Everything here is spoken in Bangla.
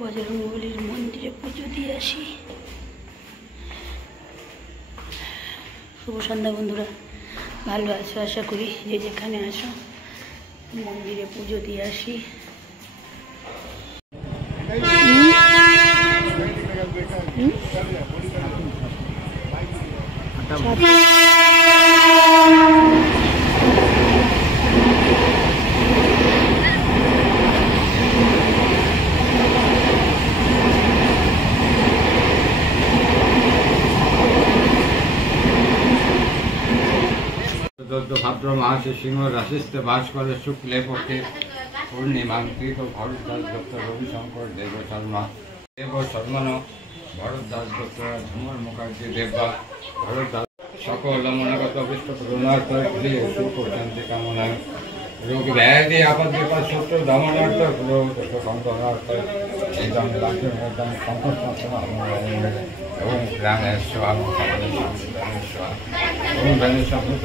বজরঙ্গবলীর মন্দিরে পুজো দিয়ে আসি। শুভ সন্ধ্যা বন্ধুরা, ভালো আছো আশা করি, যে যেখানে আসো মন্দিরে পুজো দিয়ে আসি। ভাদ্র মাসে সিংহ রাশিতে বাস করে শুক্লে পক্ষে পূর্ণিমাঙ্কিত ভরদ্বাজ ডক্টর রবিশঙ্কর দেব শর্মা ভরদ্বাজ ডক্টর ঝুমর মুখার্জি দেবা ভরদ্বাজ সকল মনাগত অভিষ্ট করুণার্থ সুখশান্তি কামনায় রোগ ব্যাধি আপদ বিপদ শত্রু দমনার্থ সংকটনার্থ এই দম রাজ্য সংকট এবং গ্রামেশ্বর সকলের সংস্কারেশ্বর এবং গ্রামের সমৃদ্ধ